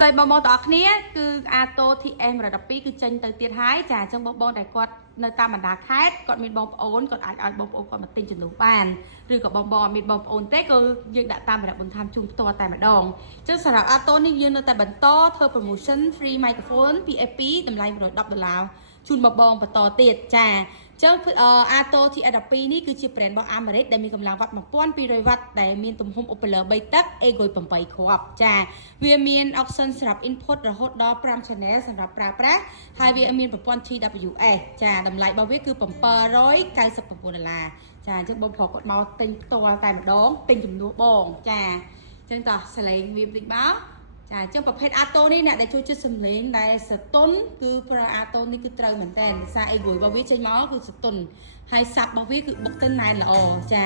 tại bong bóng tỏ khía cứ ato thì em rồi đập pi cứ tranh từ tiền hái trả trong bong bóng đại quạt nơi ta mà đá khác còn miền bong ổn còn ai bong ổn còn mặt tinh chuẩn đủ bàn rồi còn bong bóng miền bong ổn tết cứ dương đã tam và bong tham chung to tại mặt đòn chứ sau đó atoนี่dương nơi tại bản to thơ promotion free microphone PFP tầm lại rồi đọc được lao chun bong bóng và to tiệt trả chứ ato thì adappiนี่คือ chip brand របស់ Americ ដែលមានកម្លាំងវ៉ាត់ 1200 វ៉ាត់ដែលមានទំហំ Opler 3 ទឹក Ego 8 គ្រាប់ចាវាមាន option សម្រាប់ input រហូតដល់ 5 channel សម្រាប់ប្រើប្រាស់ហើយវាមានប្រព័ន្ធ TWS ចាតម្លៃរបស់វាគឺ$799ចាអញ្ចឹងបងប្រុសគាត់មកទិញផ្ទាល់តែម្ដងទិញជំនួសបងចាអញ្ចឹងតោះសលេងវាបន្តិចមកចាអញ្ចឹងប្រភេទអាតូនេះអ្នកដែលជួយជិតសំឡេងដែលសតុនគឺប្រើអាតូនេះគឺត្រូវមែនតើសារអីមួយរបស់វាចេញមកគឺសតុនហើយសាប់របស់វាគឺបុកទៅណែនល្អចា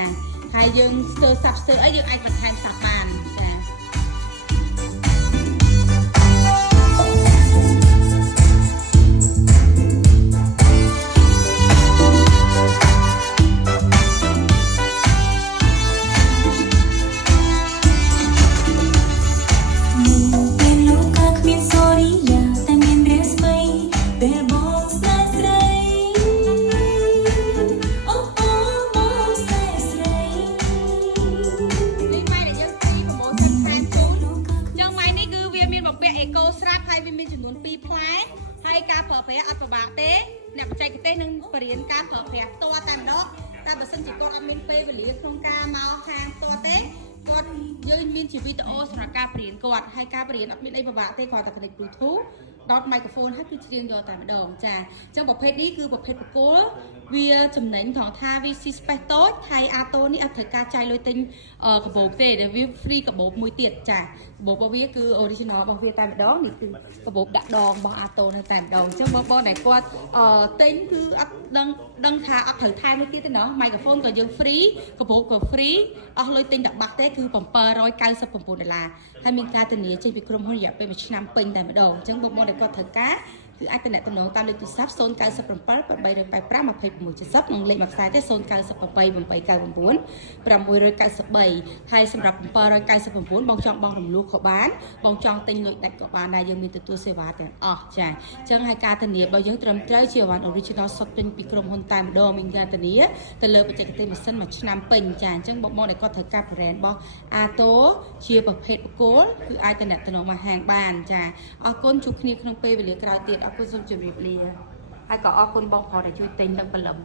ហើយយើងស្ទើរសាប់ស្ទើរអីយើងអាចបន្ថែមសាប់បានចាហើយការប្រើប្រាស់អត់ពិបាកទេអ្នកបច្ចេកទេសនឹងបរៀនការប្រើប្រាស់ផ្ទាល់តែម្ដងតែបើសិនជាគាត់អត់មានពេលវេលាក្នុងការមកខាងផ្ទាល់ទេគាត់យើងមានជាវីដេអូសម្រាប់ការបរៀនគាត់ហើយការបរៀនអត់មានអីពិបាកទេគ្រាន់តែ connect Bluetooth ដត microphone ហើយគឺច្រៀងយកតែម្ដងចាអញ្ចឹងប្រភេទនេះគឺប្រភេទបកគោលវាចំណេញត្រង់ថាវា C space តូចហើយអាតូនេះអត់ត្រូវការចាយលុយទិញកាបូបទេដែលវា free កាបូបមួយទៀតចាកាបូបរបស់វាគឺ original របស់វាតែម្ដងនេះគឺកាបូបដាក់ដងរបស់អាតូនៅតែម្ដងអញ្ចឹងបងដែលគាត់ទិញគឺអត់ដឹងថាអត់ត្រូវថែមលុយទៀតទេណោះ microphone ក៏យើង free កាបូបក៏ free អស់លុយទិញដាក់បាក់ទេគឺ$799ហើយមានការធានាចេញពីក្រុមហ៊ុនរយៈពេល1ឆ្នាំពេញតែម្ដងអញ្ចឹងបងដែលគាត់ត្រូវការគឺអាចតំណងតាមលេខទូរស័ព្ទ097 8385 2670និងលេខមួយខ្សែទេ098 899 693ហើយសម្រាប់799បងចង់បងរំលោះក៏បានបងចង់ទិញលុយដាច់ក៏បានដែរយើងមានទទួលសេវាទាំងអស់ចាអញ្ចឹងហើយការធានារបស់យើងត្រឹមត្រូវជា One Original សុទ្ធពេញពីក្រុមហ៊ុនតែម្ដងមានការធានាទៅលើបច្ចេកទេសម៉ាស៊ីនមួយឆ្នាំពេញចាអញ្ចឹងបងដែលគាត់ត្រូវការ brand របស់ Ato ជាប្រភេទបកគោលគឺអាចតំណងមកហាងបានចាអរគុណជួបគ្នាក្នុងពេលវេលាក្រោយទៀតអរគុណសូមជម្រាបលាហើយក៏អរគុណបងប្អូនដែលជួយទិញទាំងព្រលឹម